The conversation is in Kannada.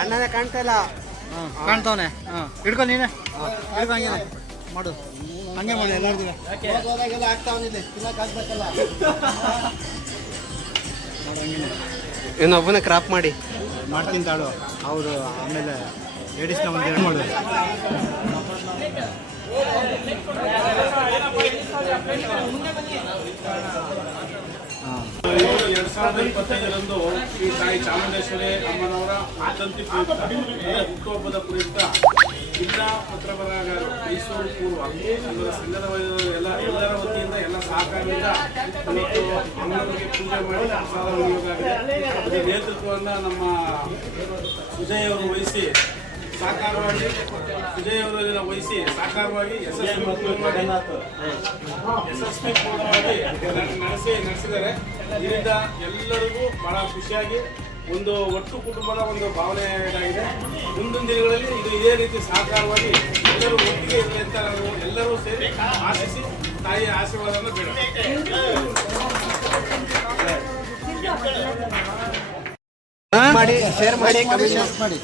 ಅಣ್ಣನೇ ಕಾಣ್ತಾ ಇಲ್ಲ. ಕಾಣ್ತಾವನೆ. ಹಿಡ್ಕೊ ನೀನೆ, ಹಿಡ್ಕೊ ಹಂಗೆ ಮಾಡು, ಹಂಗೆ ಮಾಡಿ ಎಲ್ಲಾರ್ದು ಇನ್ನೊಬ್ಬನೇ ಕ್ರಾಪ್ ಮಾಡಿ ಮಾಡ್ತೀನಿ ತಾಳು. ಹೌದು, ಆಮೇಲೆ ಲೇಡೀಸ್ನ ಒಂದು ಎರಡು ಮಾಡು. ಇವರು 2025ರಂದು ಶ್ರೀ ತಾಯಿ ಚಾಮುಂಡೇಶ್ವರಿ ಅಮ್ಮನವರ ಆತಂತಿ ಹುಟ್ಟುಹಬ್ಬದ ಪ್ರಯುಕ್ತ ಜಿಲ್ಲಾ ಪತ್ರ ಬರಹಗಾರರು ಮೈಸೂರು ಪೂರ್ವ ಇವರ ಸಂಘದ ಎಲ್ಲರ ವತಿಯಿಂದ ಎಲ್ಲ ಸಹಕಾರದಿಂದ ಇವತ್ತು ಅಮ್ಮನವರಿಗೆ ಪೂಜೆ ಮಾಡಿ ಪ್ರಸಾದ ವಿನಿಯೋಗ ಆಗಿದೆ. ಅದರ ನೇತೃತ್ವವನ್ನು ನಮ್ಮ ಸುಜಯ್ ಅವರು ವಹಿಸಿ ಸಾಕಾರವಾಗಿ ಯಶಸ್ವಿಪೂರ್ಣವಾಗಿ ನಡೆಸಿದ್ದಾರೆ. ಇದರಿಂದ ಎಲ್ಲರಿಗೂ ಬಹಳ ಖುಷಿಯಾಗಿ ಒಂದು ಒಟ್ಟು ಕುಟುಂಬದ ಒಂದು ಭಾವನೆ ಇದಾಗಿದೆ. ಮುಂದಿನ ದಿನಗಳಲ್ಲಿ ಇದು ಇದೇ ರೀತಿ ಸಹಕಾರವಾಗಿ ಎಲ್ಲರೂ ಒಟ್ಟಿಗೆ ಇರಲಿ ಅಂತ ನಾವು ಎಲ್ಲರೂ ಸೇರಿ ಆಶಿಸಿ ತಾಯಿಯ ಆಶೀರ್ವಾದವನ್ನು ಬೇಡ. ಮಾಡಿ, ಶೇರ್ ಮಾಡಿ, ಕಮೆಂಟ್ ಮಾಡಿ.